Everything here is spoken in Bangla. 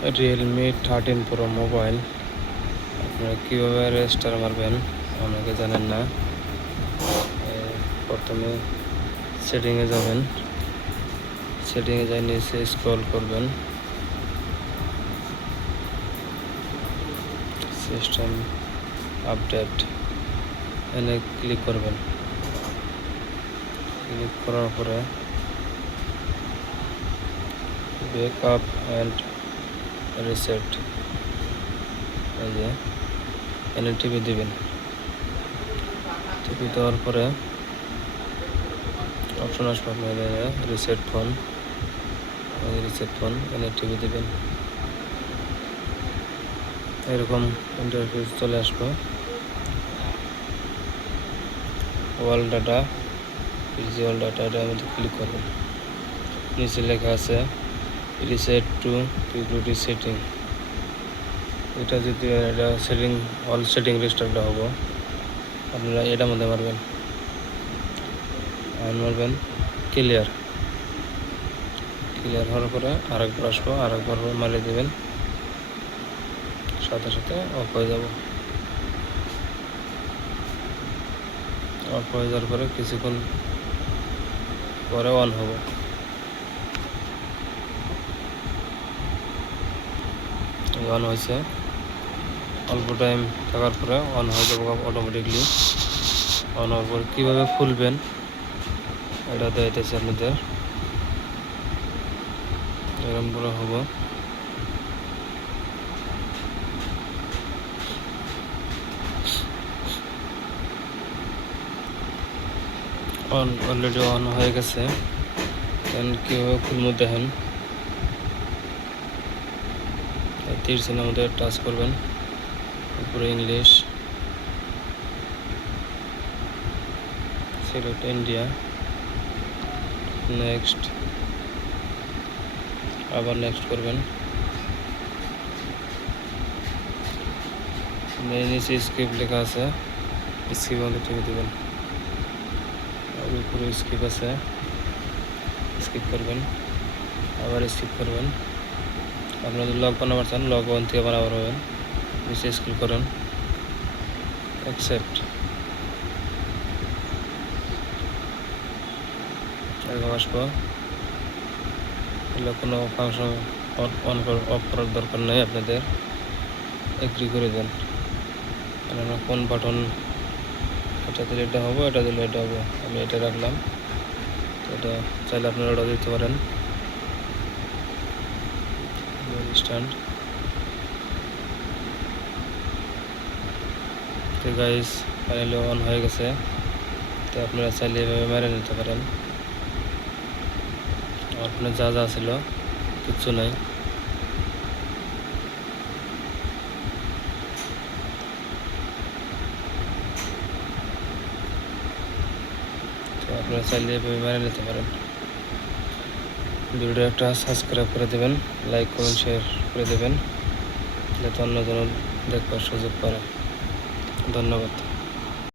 রিয়েলমি 13 প্রো মোবাইল আপনারা কীভাবে রেজিস্টার মারবেন অনেকে জানেন না। প্রথমে সেটিংয়ে যাবেন, সেটিংয়ে যাই নিচে স্ক্রল করবেন, সিস্টেম আপডেট এনে ক্লিক করবেন। ক্লিক করার পরে ব্যাকআপ অ্যান্ড রিসেট এই যে এনে টিপে দিবেন। টিপে দেওয়ার পরে অপশন আসবে আপনার রিসেট ফোন, রিসেট ফোন এনে টিপে দিবেন। এরকম ইন্টারফেস চলে আসবে। ওয়াল ডাটা, ভিজুয়াল ডাটা, এটার মধ্যে ক্লিক করবেন। নিচে লেখা আছে রিসেট টু সিকিউরিটি সেটিং। এটা যদি এটা সেটিং অল সেটিং রেজিস্টারটা হবো, আপনারা এটার মধ্যে মারবেন, মারবেন ক্লিয়ার। ক্লিয়ার হওয়ার পরে আরেকবার আসবো, আরেকবার মারিয়ে দেবেন, সাথে সাথে অফ হয়ে যাব। অফ হয়ে যাওয়ার পরে কিছুক্ষণ পরে অন হবো। অন হয়েছে, অল্প টাইম থাকার পরে অন হয়ে যাবো অটোমেটিকলি। অন হওয়ার পরে কীভাবে খুলবেন এটা দেখাইতেছে আপনাদের, এরকম করে হবো। অন অলরেডি অন হয়ে গেছে। কীভাবে খুলবো দেখেন, তীর চিহ্নের মধ্যে টাচ করবেন, উপরে ইংলিশ, সিলেক্ট ইন্ডিয়া, নেক্সট, আবার নেক্সট করবেন। নিচে স্কিপ লেখা আছে, স্কিপ মধ্যে টিপে দেবেন। উপরে স্কিপ আছে, স্কিপ করবেন, আবার স্কিপ করবেন। আপনারা যদি লগ বানাবার চান লগ ওয়ান থেকে বানাবার হবেন। নিচে স্ক্রল করেন, অ্যাকসেপ্ট, এরকম আসবো। এগুলো কোনো ফাংশন অফ করার দরকার নেই, আপনাদের এগ্রি করে দেন। কেননা কোন বাটন, এটা দিলে এটা হবো, এটা দিলে এটা হবো, আমি এটা রাখলাম। এটা চাইলে আপনারা ওটা দিতে পারেন। স্ট্যান্ড তো গাইস ফাইনালি অন হয়ে গেছে। তো আপনারা চাইলে এভাবে মেরে নিতে পারেন। আপনার যা যা ছিল কিচ্ছু নাই। তো আপনারা চাইলে এভাবে মেরে নিতে পারেন। ভিডিওটা একটা সাবস্ক্রাইব করে দেবেন, লাইক কমেন্ট শেয়ার করে দেবেন, যাতে অন্যজন দেখবার সুযোগ পায়। ধন্যবাদ।